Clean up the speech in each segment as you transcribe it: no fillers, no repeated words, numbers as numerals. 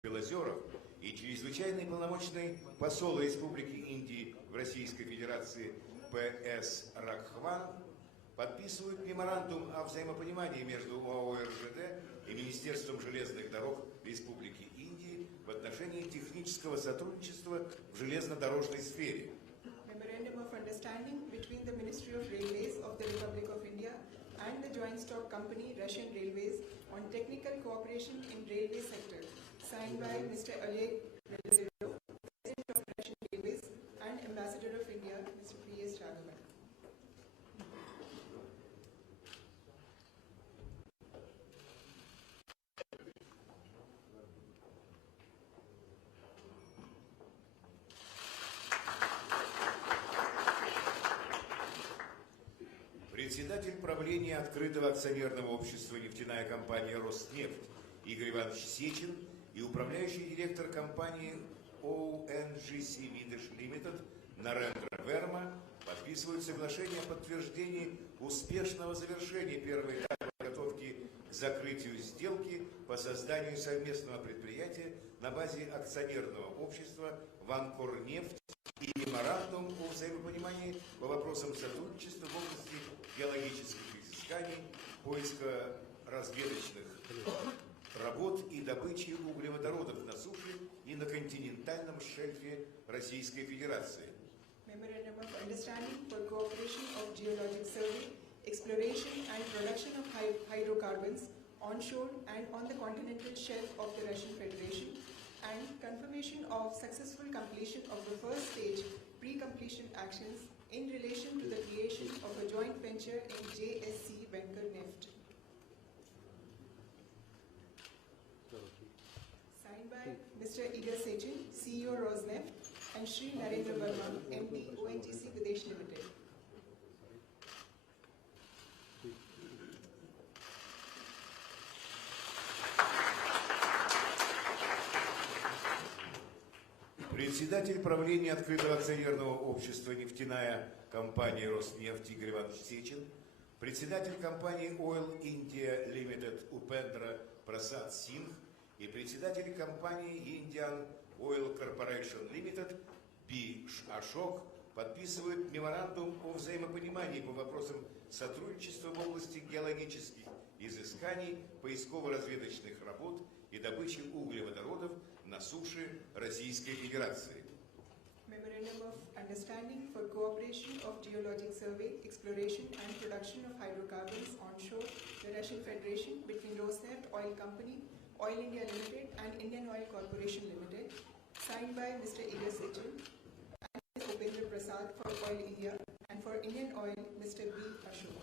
Белозеров и чрезвычайный полномочный посол Республики Индии в Российской Федерации П.С. Ракхван подписывают меморандум о взаимопонимании между ОАО РЖД и Министерством железных дорог Республики Индии в отношении технического сотрудничества в железнодорожной сфере. Memorandum of Understanding between the Ministry of Railways of the Republic of India and the joint stock company Russian Railways on technical cooperation in railway sector, signed by Mr. Oleg Belozerov, President of Russian Railways, and Ambassador of India, Mr. P.S. Raghavan. Председатель правления открытого акционерного общества «Нефтяная компания «Роснефть» Игорь Иванович Сечин и управляющий директор компании ONGC Videsh Limited Нарендра Верма подписывают соглашение о подтверждении успешного завершения первого этапа подготовки к закрытию сделки по созданию совместного предприятия на базе акционерного общества «Ванкорнефть» и меморандум о взаимопонимании по вопросам сотрудничества в области геологических изысканий, поиска разведочных работ и добычи углеводородов на суше и на континентальном шельфе Российской Федерации. Memorandum of Understanding for Cooperation of Geologic Survey, Exploration and Production of Hydrocarbons onshore and on the continental shelf of the Russian Federation, and confirmation of successful completion of the first stage pre-completion actions in relation to the creation of a joint venture in JSC Vankorneft. Signed by Mr. Igor Sechin, CEO Rosneft, and Shri Narendra Verma, MD ONGC Videsh Limited. Председатель правления открытого акционерного общества «Нефтяная компания «Роснефть» Игорь Иванович Сечин, председатель компании Oil India Limited Упендра Прасад Сингх и председатель компании Indian Oil Corporation Limited Пи Ашок подписывают меморандум о взаимопонимании по вопросам сотрудничества в области геологических изысканий, поисково-разведочных работ и добычи углеводородов на суше Российской Федерации. Memorandum of Understanding for Cooperation of Geologic Survey, Exploration and Production of Hydrocarbons onshore, the Russian Federation, between Rosneft Oil Company, Oil India Limited and Indian Oil Corporation Limited, signed by Mr. Igor Sechin and Mr. Upendra Prasad for Oil India, and for Indian Oil, Mr. B. Ashok.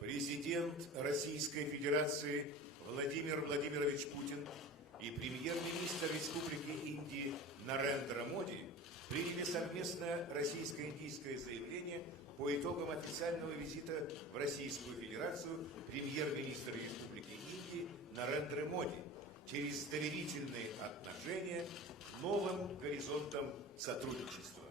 Президент Российской Федерации Владимир Владимирович Путин и премьер-министр Республики Индии Нарендра Моди приняли совместное российско-индийское заявление по итогам официального визита в Российскую Федерацию премьер-министра Республики Индии Нарендры Моди через доверительные отношения к новым горизонтам сотрудничества.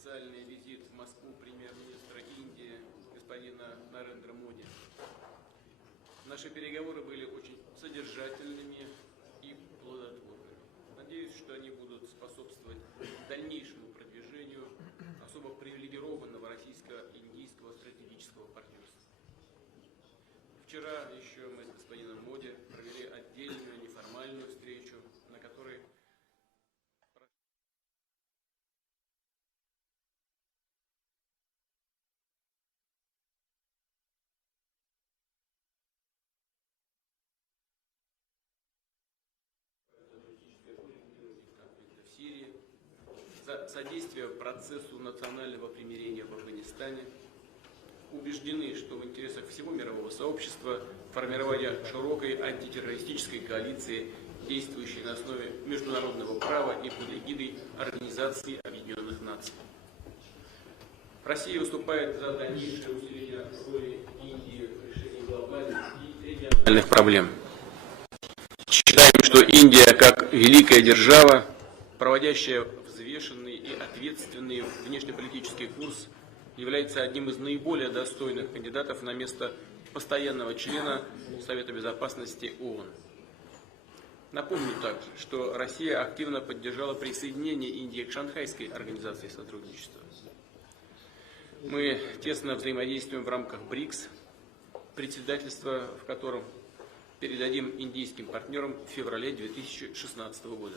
Официальный визит в Москву премьер-министра Индии господина Нарендра Моди. Наши переговоры были очень содержательными и плодотворными. Надеюсь, что они будут способствовать дальнейшему продвижению особо привилегированного российско-индийского стратегического партнерства. Вчера еще мы с господином Моди провели отдельную неформальную встречу, на которой за содействие процессу национального примирения в Афганистане, убеждены, что в интересах всего мирового сообщества формирование широкой антитеррористической коалиции, действующей на основе международного права и под эгидой Организации Объединенных Наций. Россия выступает за дальнейшее усиление роли Индии в решении глобальных и региональных проблем. Считаем, что Индия, как великая держава, проводящая взвешенный и ответственный внешнеполитический курс, является одним из наиболее достойных кандидатов на место постоянного члена Совета Безопасности ООН. Напомню также, что Россия активно поддержала присоединение Индии к Шанхайской организации сотрудничества. Мы тесно взаимодействуем в рамках БРИКС, председательство в котором передадим индийским партнерам в феврале 2016 года.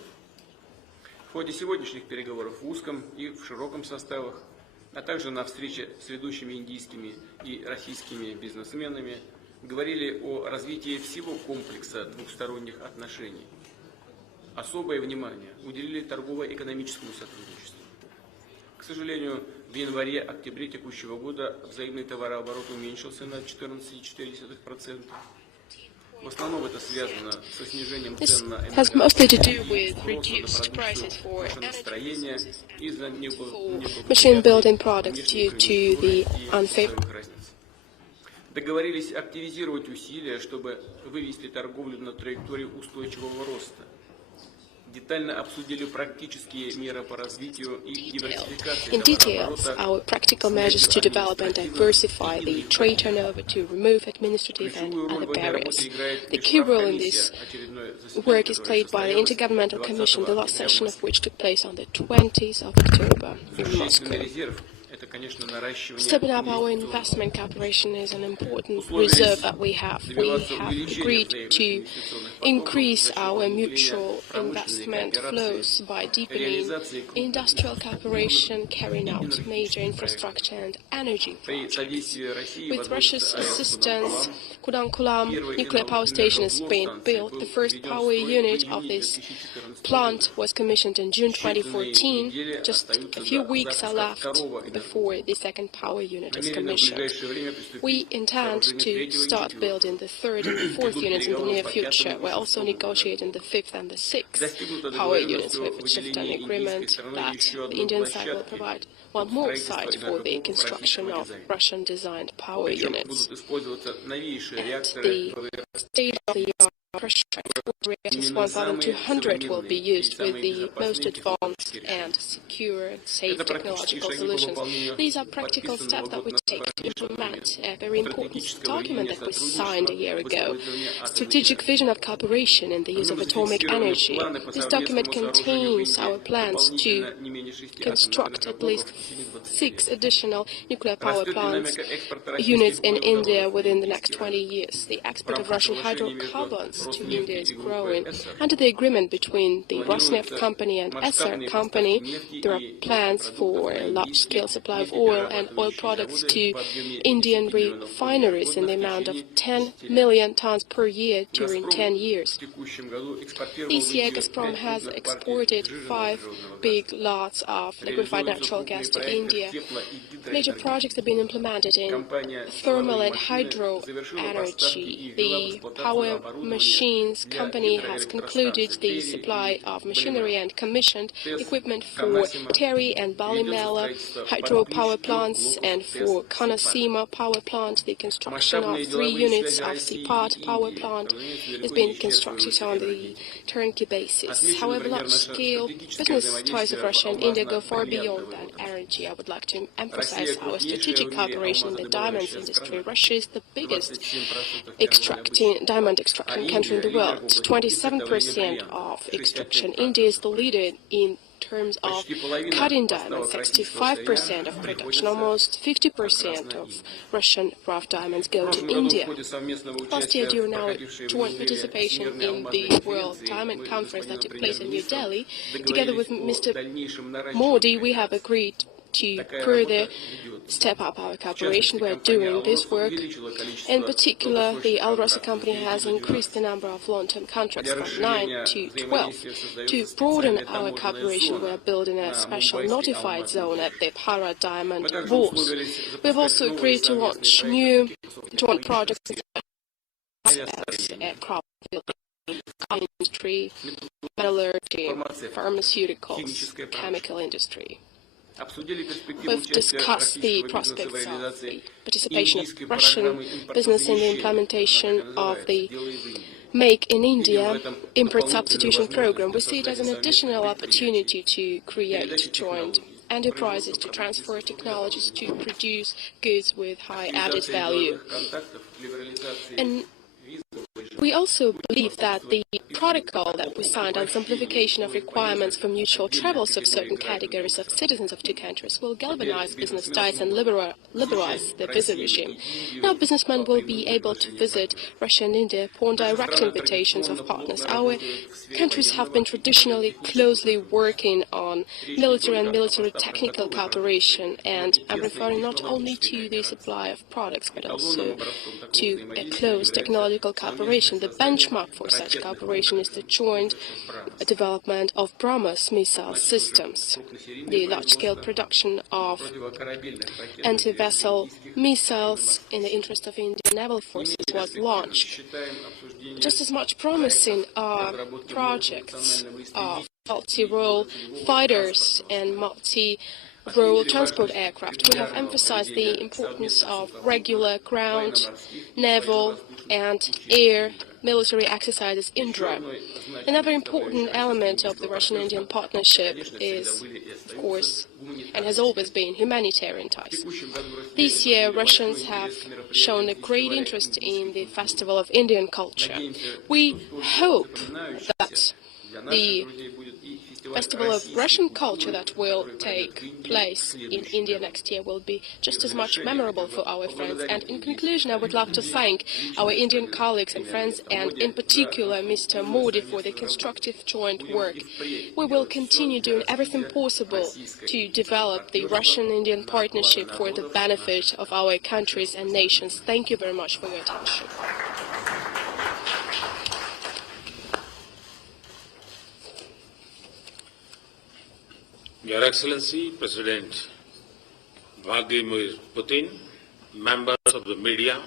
В ходе сегодняшних переговоров в узком и в широком составах, а также на встрече с ведущими индийскими и российскими бизнесменами, говорили о развитии всего комплекса двухсторонних отношений. Особое внимание уделили торгово-экономическому сотрудничеству. К сожалению, в январе-октябре текущего года взаимный товарооборот уменьшился на 14,4%. В основном это связано со снижением цен на машиностроение из-за machine building products due to the unfavorable. Договорились активизировать усилия, чтобы вывести торговлю на траекторию устойчивого роста. Детально обсудили практические меры по развитию и диверсификации In details, our practical measures to develop and diversify the trade turnover to remove administrative and other barriers. The key role in this work is played by the Intergovernmental Commission, the last session of which took place on the 20th of October in Moscow. Stepping up our investment cooperation is an important reserve that we have. We have agreed to increase our mutual investment flows by deepening industrial cooperation, carrying out major infrastructure and energy projects. With Russia's assistance, Kudankulam nuclear power station has been built. The first power unit of this plant was commissioned in June 2014. Just a few weeks are left before the second power unit is commissioned. We intend to start building the third and the fourth units in the near future. We're also negotiating the fifth and the sixth power units. We've achieved an agreement that the Indian side will provide one more site for the construction of Russian-designed power units. And the state-of-the-art pressure reactors 1200 will be used with the most advanced and secure and safe technological solutions. These are practical steps that we take to implement a very important document that we signed a year ago, Strategic Vision of Cooperation in the Use of Atomic Energy. This document contains our plans to construct at least 6 additional nuclear power plants units in India within the next 20 years. The export of Russian hydrocarbons to India is growing. Under the agreement between the Rosneft company and Esser company, there are plans for a large-scale supply of oil and oil products to Indian refineries in the amount of 10 million tons per year during 10 years. This year, Gazprom has exported 5 big lots of liquefied natural gas to India. Major projects have been implemented in thermal and hydro energy. The power machines company has concluded the supply of machinery and commissioned equipment for Terry and Balimela hydropower plants, and for Kanasima power plant. The construction of 3 units of Sipat power plant is being constructed on the turnkey basis. However, large-scale business ties of Russia and India go far beyond that energy. I would like to emphasize our strategic cooperation in the diamonds industry. Russia is the biggest diamond extracting country in the world. 27% of extraction. India is the leader in terms of cutting diamonds, 65% of production, almost 50% of Russian rough diamonds go to India. Last year, during our joint participation in the World Diamond Conference that took place in New Delhi, together with Mr. Modi, we have agreed to further step up our cooperation. We are doing this work. In particular, the Alrosa company has increased the number of long-term contracts from 9 to 12. To broaden our cooperation, we are building a special notified zone at the Para Diamond Wharves. We have also agreed to launch new joint projects as aircraft building, car industry, metallurgy, pharmaceuticals, chemical industry. We've discussed the prospects of the participation of Russian business in the implementation of the Make in India import substitution program. We see it as an additional opportunity to create joint enterprises, to transfer technologies, to produce goods with high added value. And we also believe that the protocol that we signed on simplification of requirements for mutual travels of certain categories of citizens of two countries will galvanize business ties and liberalize the visa regime. Now businessmen will be able to visit Russia and India upon direct invitations of partners. Our countries have been traditionally closely working on military and military technical cooperation, and I'm referring not only to the supply of products but also to a close technological cooperation. The benchmark for such cooperation is the joint development of BrahMos missile systems. The large-scale production of anti-vessel missiles in the interest of Indian naval forces was launched. Just as much promising are projects of multi-role fighters and multi-role transport aircraft. We have emphasized the importance of regular ground, naval, and air military exercises intra. Another important element of the Russian-Indian partnership is, of course, and has always been, humanitarian ties. This year, Russians have shown a great interest in the Festival of Indian Culture. We hope that the Festival of Russian Culture that will take place in India next year will be just as much memorable for our friends. And in conclusion, I would like to thank our Indian colleagues and friends, and in particular Mr. Modi, for the constructive joint work. We will continue doing everything possible to develop the Russian-Indian partnership for the benefit of our countries and nations. Thank you very much for your attention. Your Excellency, President Vladimir Putin, members of the media,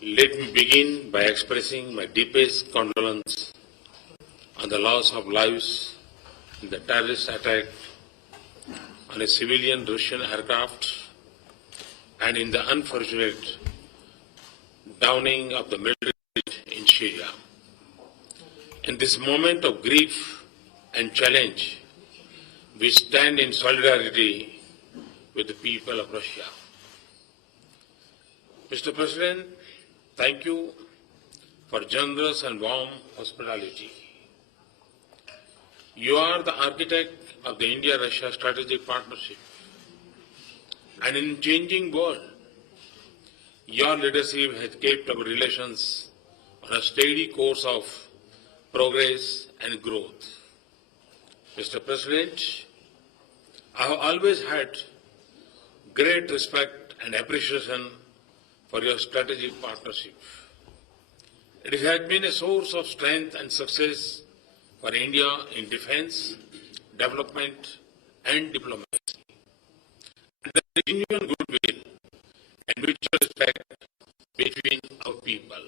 let me begin by expressing my deepest condolence on the loss of lives in the terrorist attack on a civilian Russian aircraft and in the unfortunate downing of the military in Syria. In this moment of grief and challenge, we stand in solidarity with the people of Russia. Mr. President, thank you for generous and warm hospitality. You are the architect of the India-Russia strategic partnership. And in a changing world, your leadership has kept our relations on a steady course of progress and growth. Mr. President, I have always had great respect and appreciation for your strategic partnership. It has been a source of strength and success for India in defense, development, and diplomacy. And there is genuine goodwill and mutual respect between our people.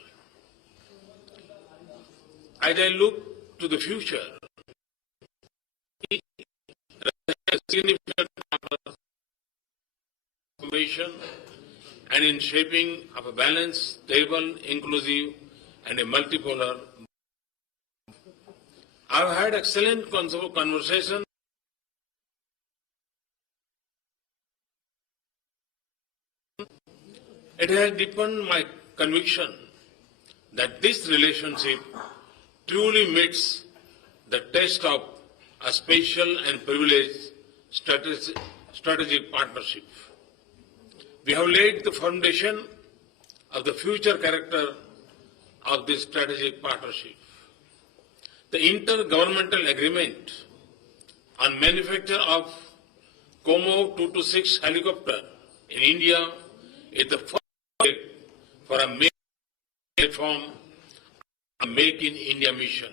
As I look to the future, a significant transformation and in shaping of a balanced, stable, inclusive, and a multipolar. I've had excellent conversation It has deepened my conviction that this relationship truly meets the test of a special and privileged strategic partnership. We have laid the foundation of the future character of this strategic partnership. The intergovernmental agreement on manufacture of Como 226 helicopter in India is the first project for a major platform, a Make in India mission.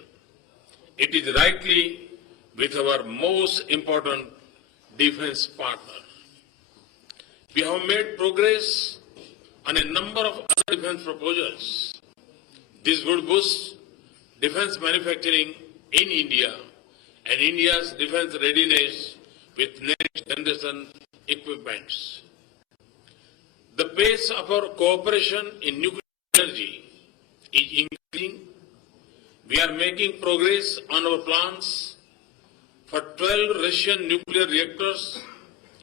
It is rightly with our most important defense partner. We have made progress on a number of other defense proposals. This would boost defense manufacturing in India and India's defense readiness with next generation equipments. The pace of our cooperation in nuclear energy is increasing. We are making progress on our plans for 12 Russian nuclear reactors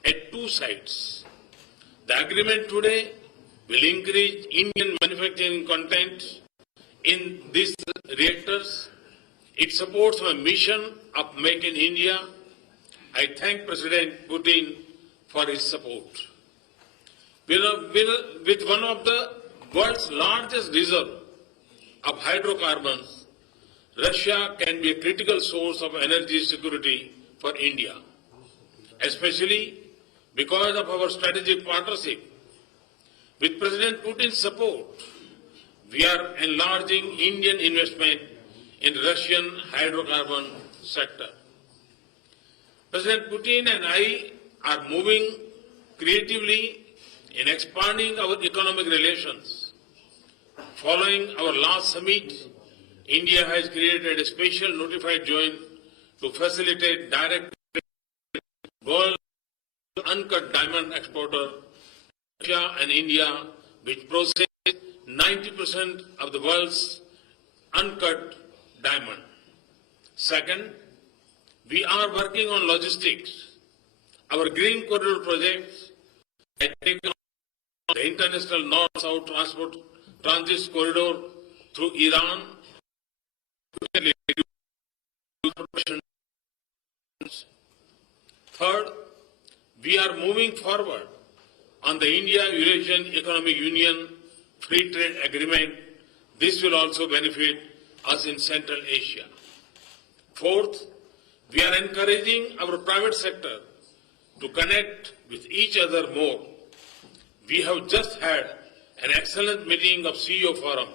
at 2 sites. The agreement today will increase Indian manufacturing content in these reactors. It supports my mission of Make in India. I thank President Putin for his support. With one of the world's largest reserves of hydrocarbons, Russia can be a critical source of energy security for India, especially because of our strategic partnership. With President Putin's support, we are enlarging Indian investment in Russian hydrocarbon sector. President Putin and I are moving creatively in expanding our economic relations. Following our last summit, India has created a special notified joint to facilitate direct world uncut diamond exporter, Russia and India, which process 90% of the world's uncut diamond. Second, we are working on logistics. Our Green Corridor projects have taken on the international north-south transit corridor through Iran. Third, we are moving forward on the India-Eurasian Economic Union Free Trade Agreement. This will also benefit us in Central Asia. Fourth, we are encouraging our private sector to connect with each other more. We have just had an excellent meeting of CEO Forum.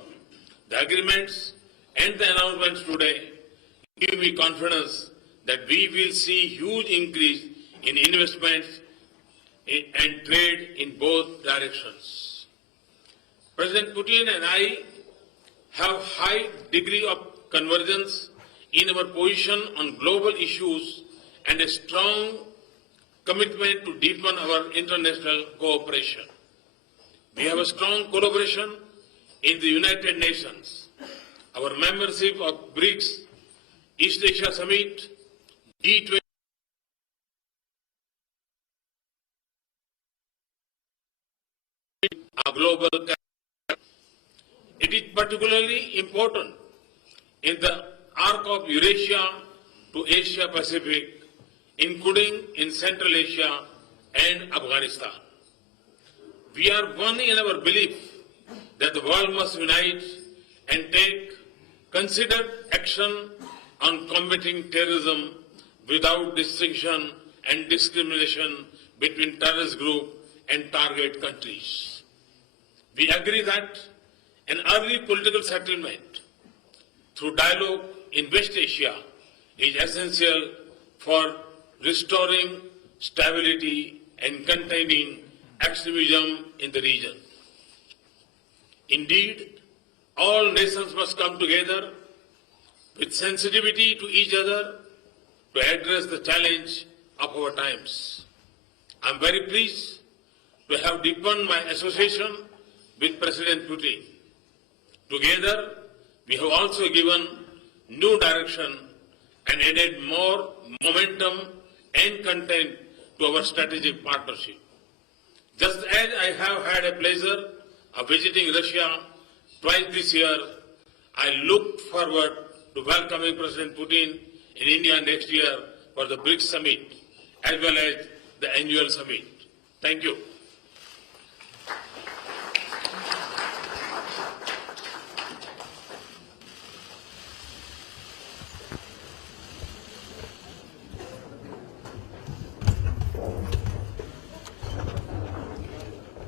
The agreements and the announcements today give me confidence that we will see huge increase in investments and trade in both directions. President Putin and I have high degree of convergence in our position on global issues and a strong commitment to deepen our international cooperation. We have a strong collaboration in the United Nations. Our membership of BRICS, East Asia Summit, G20, a global. It is particularly important in the arc of Eurasia to Asia Pacific, including in Central Asia and Afghanistan. We are one in our belief that the world must unite and take considered action on combating terrorism without distinction and discrimination between terrorist group and target countries. We agree that an early political settlement through dialogue in West Asia is essential for restoring stability and containing extremism in the region. Indeed, all nations must come together with sensitivity to each other to address the challenge of our times. I am very pleased to have deepened my association with President Putin. Together, we have also given new direction and added more momentum and content to our strategic partnership. Just as I have had a pleasure of visiting Russia twice this year, I look forward to welcoming President Putin in India next year for the BRICS summit as well as the annual summit. Thank you.